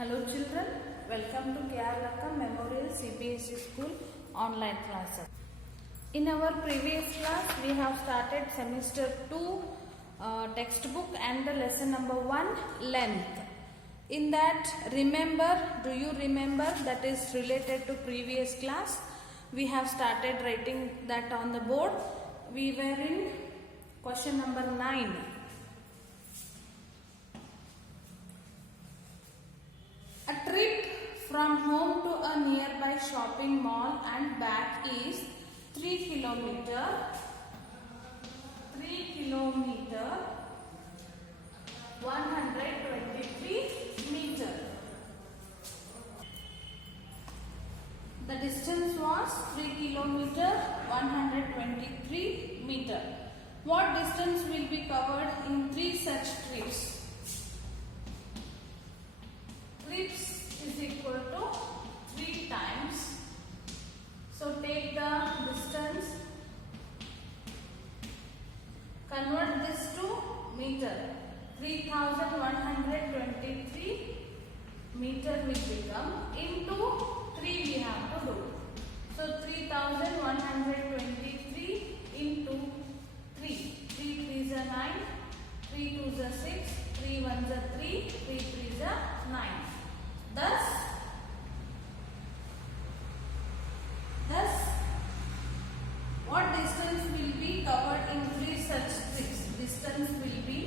Hello children, welcome to Kerala Memorial CBSE School online classes. In our previous class, we have started semester 2 textbook and the lesson number 1 length. In that, do you remember that is related to previous class? We have started writing that on the board. We were in question number 9. A trip from home to a nearby shopping mall and back is 3 kilometer, 123 meter. The distance was 3 kilometer, 123 meter. What distance will be covered in 3 such trips? Trips is equal to 3 times. So take the distance, convert this to meter. 3123 meter will become into 3 we have to do. So 3123 into 3. 3 3s are 9, 3 2s are 6, 3 1s are 3, 3 3s are 9. Thus, what distance will be covered in 3 such trips? Distance will be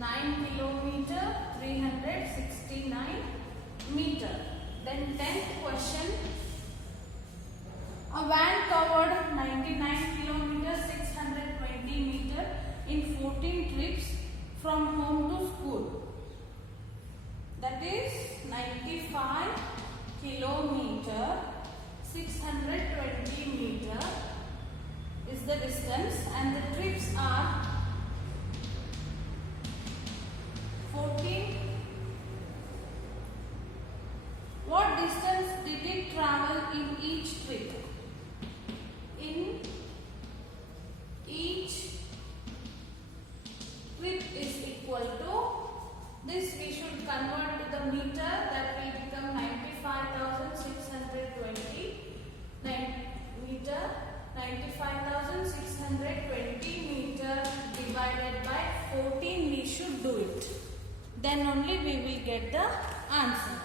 9 kilometer, 369 meter. Then 10th question. A van covered 99 kilometers, 620 meter in 14 trips from home to school. That is 95 kilometer, 620 meter is the distance, and the trips are 14. What distance did it travel in each trip? In each trip is equal to this. We should convert to the meter. That will become 95,620 meter. 95,620 meter divided by 14. We should do it. Then only we will get the answer.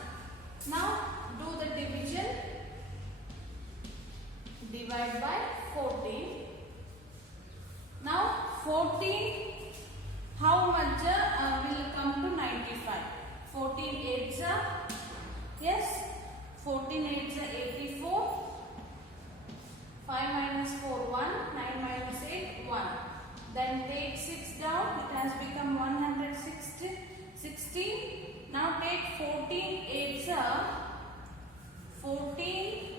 Now do the division. Divide by 14. Now 14, how much will come to 95? 14 8s are, yes, 14 8s are 84. 5 minus 4 1, 9 minus 8 1. Then take 6 down, it has become 116. Now take 14 8s are 14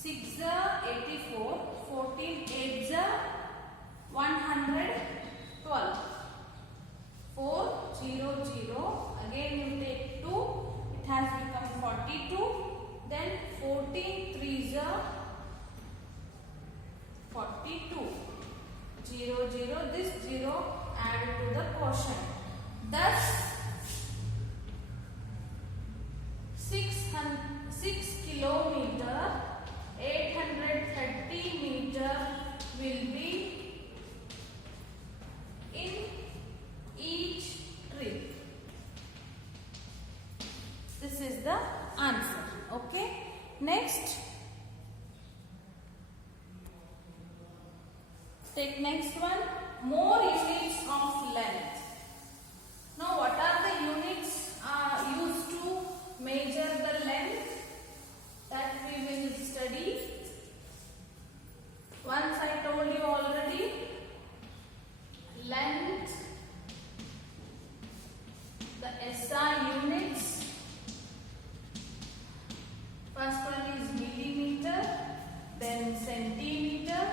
6 are 84, 14 8s are 112. 4 0 0. Again you take 2, it has become 42. Then 14 3s are 42. 0 0. This 0 added to the quotient. Thus 6 kilometer, 830 meter will be in each trip. This is the answer. Okay. Next, take next one. More units of length. Now, what are the units used to measure the length? That we will study. Once I told you already, length, the SI units. First one is millimeter, then centimeter,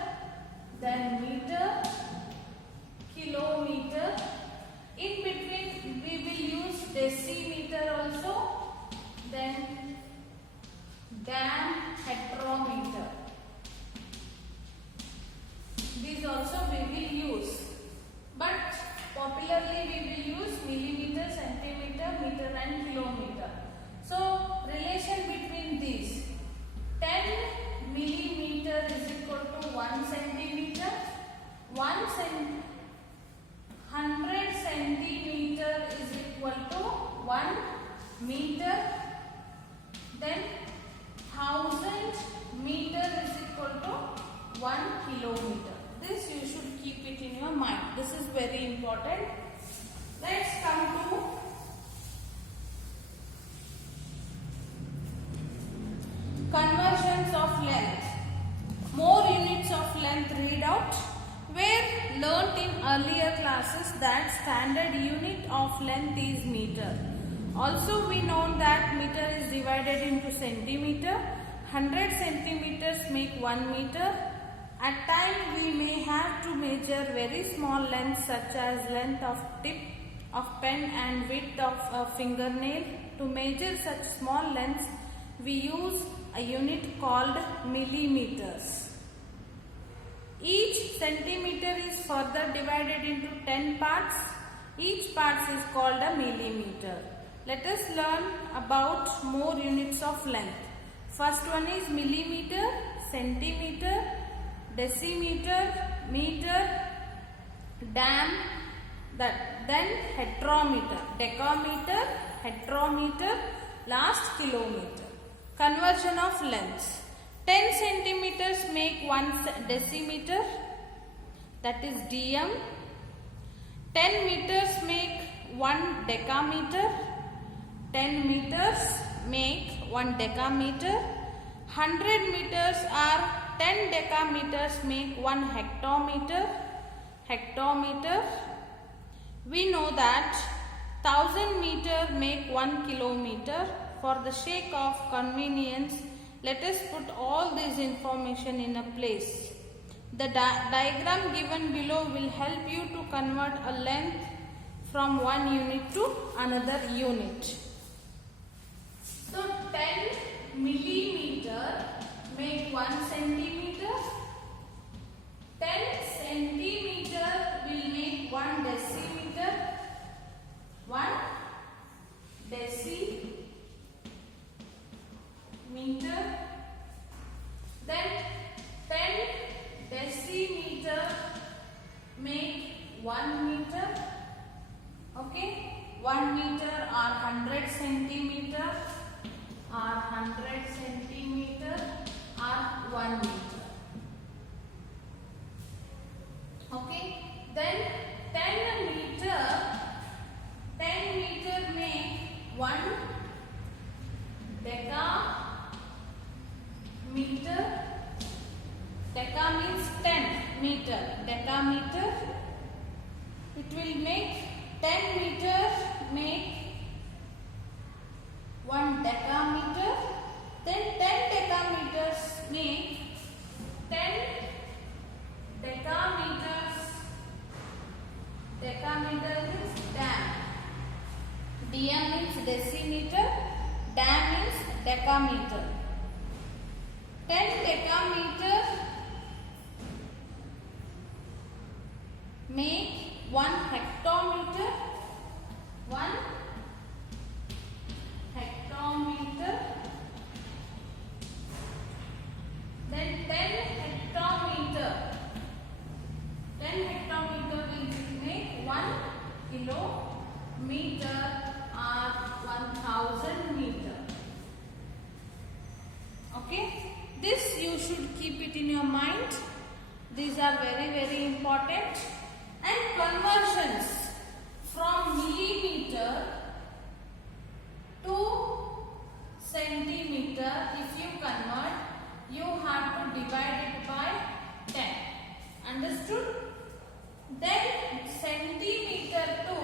then meter, kilometer. In between we will use decimeter also, then gram, hectometer. 100 centimeter is equal to 1 meter. Then 1000 meter is equal to 1 kilometer. This you should keep it in your mind. This is very important. Let's come to conversions of length. More units of length read out. Were learnt in earlier classes that standard unit of length is meter. Also we know that meter is divided into centimeter. 100 centimeters make 1 meter. At times we may have to measure very small lengths such as length of tip of pen and width of a fingernail. To measure such small lengths we use a unit called millimeters. Each centimeter is further divided into 10 parts. Each part is called a millimeter. Let us learn about more units of length. First one is millimeter, centimeter, decimeter, meter, then hectometer, decameter, hectometer, last kilometer. Conversion of lengths. 10 centimeters make 1 decimeter, that is dm. 10 meters make 1 decameter. 10 meters make 1 decameter. 100 meters or 10 decameters make 1 hectometer. Hectometer. We know that 1000 meter make 1 kilometer. For the sake of convenience, let us put all this information in a place. The diagram given below will help you to convert a length from one unit to another unit. So 10 millimeter make 1 centimeter. 10 centimeter will make 1 decimeter. 1 decimeter. Then 10 decimeter make 1 meter. Okay, 1 meter or 100 centimeter or 100 centimeter or 1 meter. Okay, then 10 meter make 1 decameter. Deca means 10 meter. Decameter. It will make 10 meter make 1 decameter. Then 10 decameters make 10 decameters. Decameter means dam. Dm means decimeter. Dam means decameter. 10 decameter make 1 hectometer. 1 hectometer. Then 10 hectometer. 10 hectometer will make 1 kilometer or 1000 meter. Okay, this you should keep it in your mind. These are very important. And conversions from millimeter to centimeter, if you convert, you have to divide it by 10. Understood? Then centimeter to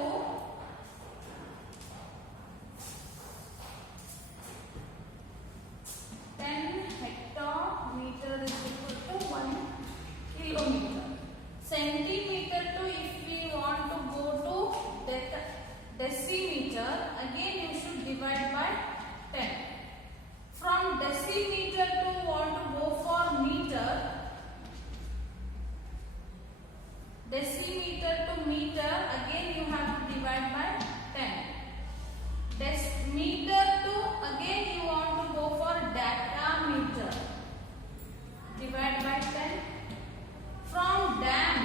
hectometer is equal to 1 kilometer. Centimeter to, if we want to go to decimeter, again you should divide by 10. From decimeter to want to go for meter, decimeter to meter, again you have to divide by 10. Meter to, again you want to go for decameter, divide by 10. From dam,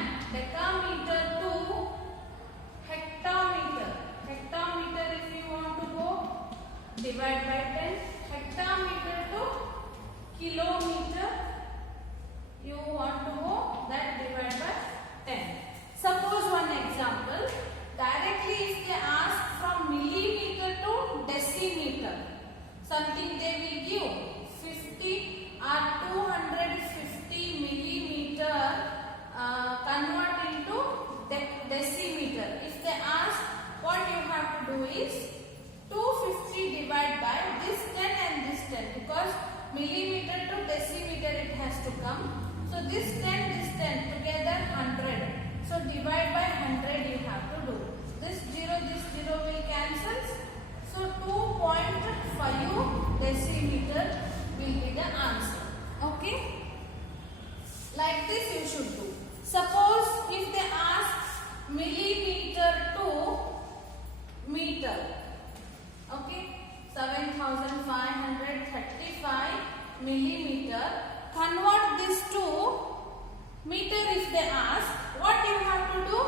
if they ask, what you have to do?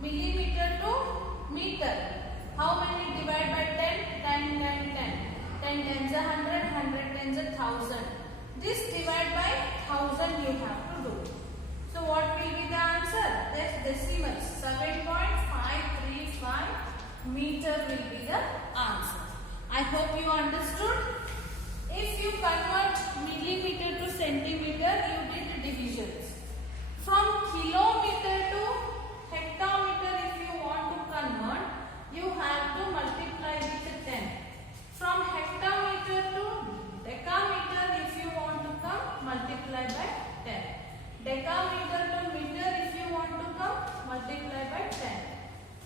Millimeter to meter. How many divide by 10? 10, 10, 10. 10 tens are 100, 100 tens are 1000. This divide by 1000 you have to do. So what will be the answer? That's decimals. 7.535 meter will be the answer. I hope you understood. If you convert millimeter to centimeter, you did divisions. From kilometer to hectometer, if you want to convert, you have to multiply with 10. From hectometer to decameter, if you want to come, multiply by 10. Decameter to meter, if you want to come, multiply by 10.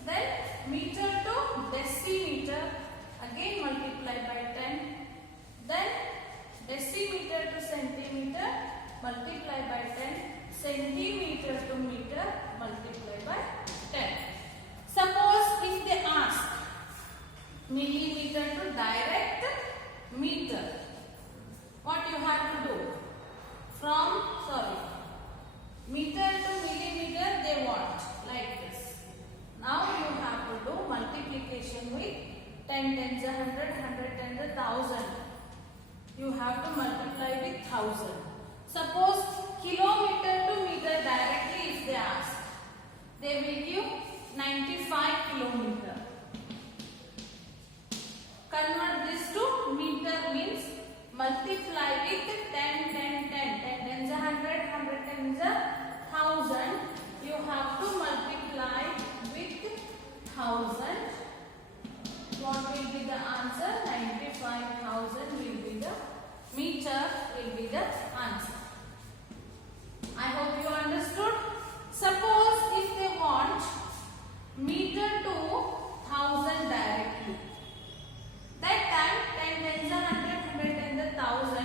Then meter to decimeter, again multiply by 10. Then decimeter to centimeter, multiply by 10. Centimeter to meter, multiply by 10. Suppose if they ask millimeter to direct meter, what you have to do? Meter to millimeter they want, like this. Now you have to do multiplication with 10 tens are 100, 100 tens are 1000. You have to multiply with 1000. Suppose kilometer to meter directly if they ask, they will give 95 kilometer. Convert this to meter means multiply with 10, 10, 10. 10 tens are 100, 100 tens are 1000. You have to multiply with 1000. What will be the answer? 95,000 will be the meter, will be the answer. I hope you understood. Suppose if they want meter to 1000 directly, that time 10 tens are 100, 100 tens are 1000.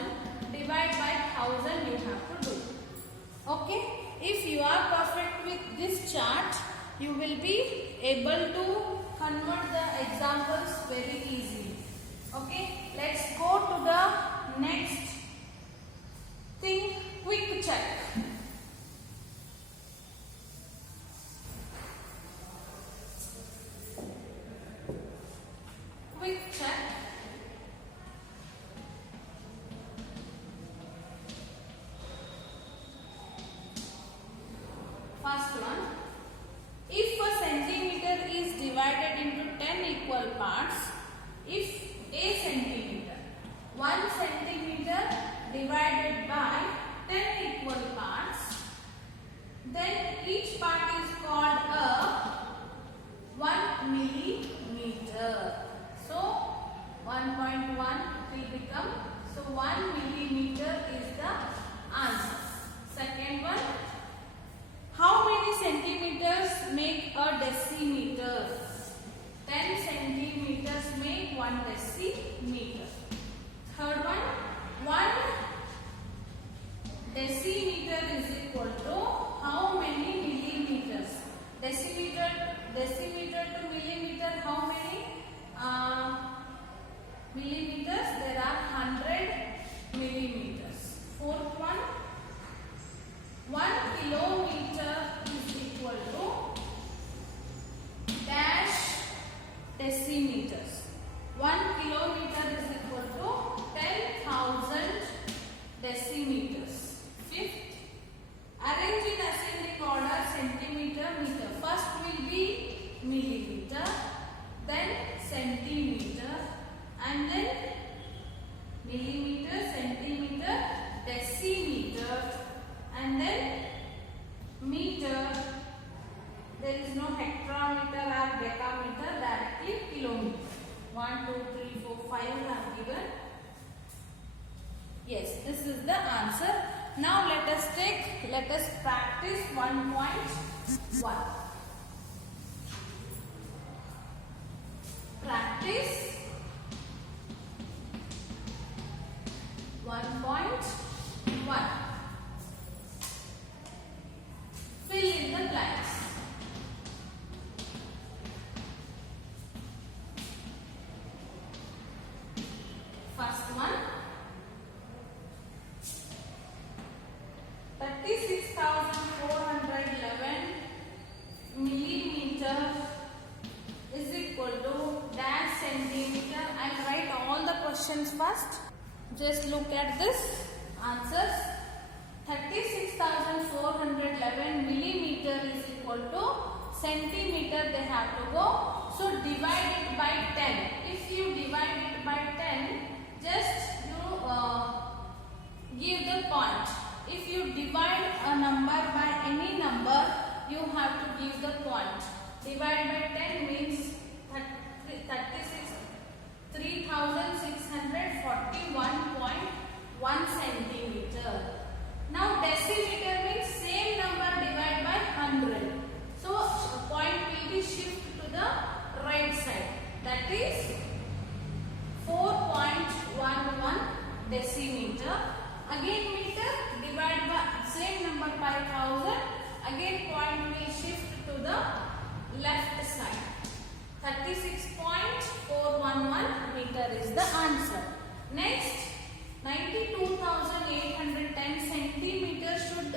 Divide by 1000 you have to do. Okay. If you are perfect with this chart, you will be able to convert the examples very easily. Okay. Let's go to the next thing. Quick check. Quick check. First one. If a centimeter is divided into 10 equal parts, if a centimeter, 1 centimeter divided by 10 equal parts, then each part is called a 1 millimeter. So 1.1 will become, so 1 millimeter is the answer. Second one, how many centimeters make a decimeter? 10 centimeters make 1 decimeter. Third one, 1 decimeter is equal to how many millimeters? Decimeter to millimeter, how many millimeters? There are 100 millimeters. Fourth one, 1 kilometer is equal to dash decimeters. 1 kilometer is equal to 10,000 decimeters. Fifth, arrange in ascending order centimeter, meter. First will be millimeter, then centimeter, and then millimeter, centimeter, decimeter, and then meter. There is no hectometer or decameter, directly kilometer. 1, 2, 3, 4, 5 have given. Yes, this is the answer. Now let us practice 1.1. Practice 1.1. Fill in the blanks. First one, 36,400 fast. Just look at this answers. 36,411 millimeter is equal to centimeter they have to go. So divide it by 10. If you divide it by 10, just you give the point. If you divide a number by any number, you have to give the point. Divide by 10 means 3,641.1 centimeter. Now decimeter means same number divided by 100. So point will be shift to the right side. That is 4.11 decimeter. Again meter divided by same number by 1000. Again point will shift to the left side. 36.411 meter is the answer. Next, 92,810 centimeter should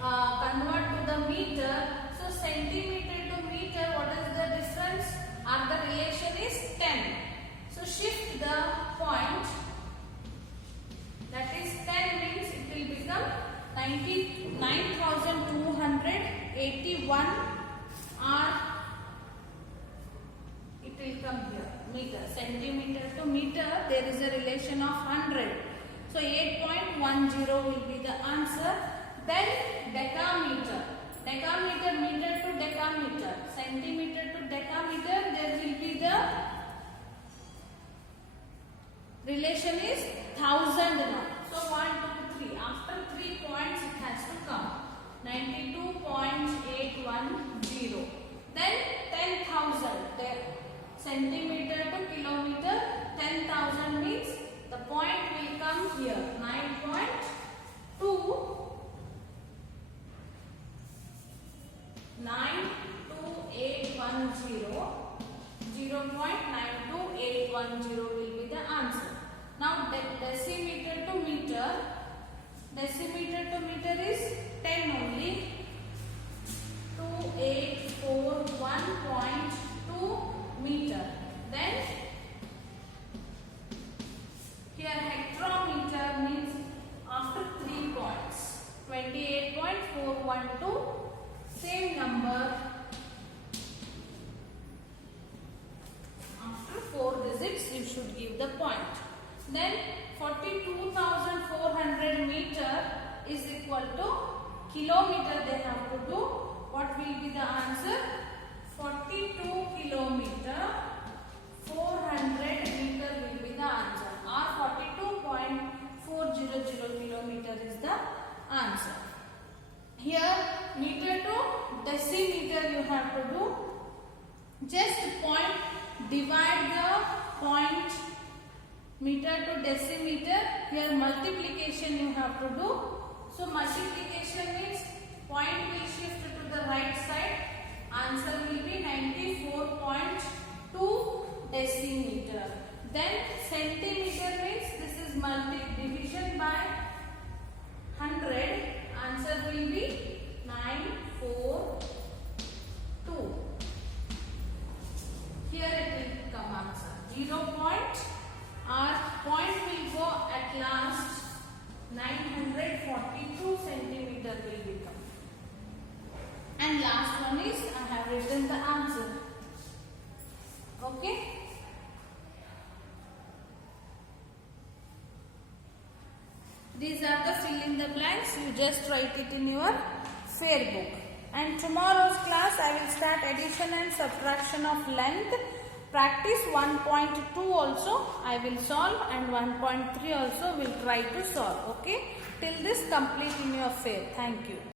convert to the meter. So centimeter to meter, what is the difference? Or the relation is 10. So shift the point. That is 10 means it will become 99,281 or it will come here. Meter. Centimeter to meter, there is a relation of 100. So 8.10 will be the answer. Then decameter. Decameter, meter to decameter. Centimeter to decameter, there will be the relation is 1000 now. So 1, 2, 3. After 3 points it has to come. 92.810. Then 10,000. Centimeter to kilometer, 10,000 means the point will come here. 9.2. 92810. 0.92810 will be the answer. Now decimeter to meter. Decimeter to meter is 10 only. 2841.2 meter. Then here hectometer means after 3 points. 28.412. Same number. After 4 digits you should give the point. Then 42,400 meter is equal to kilometer they have to do. What will be the answer? 42 kilometer 400 meter will be the answer. Or 42.400 kilometer is the answer. Here meter to decimeter you have to do. Just point, divide the point meter to decimeter. Here multiplication you have to do. So multiplication means point will shift to the right side. Answer will be 94.2 decimeter. Then centimeter means this is division by 100. Answer will be 942. Here it will come answer. 0 point. Our point will go at last 942 centimeter will become. And last one is I have written the answer. Okay. These are the fill in the blanks. You just write it in your fair book. And tomorrow's class I will start addition and subtraction of length. Practice 1.2 also I will solve and 1.3 also will try to solve. Okay. Till this complete in your fair. Thank you.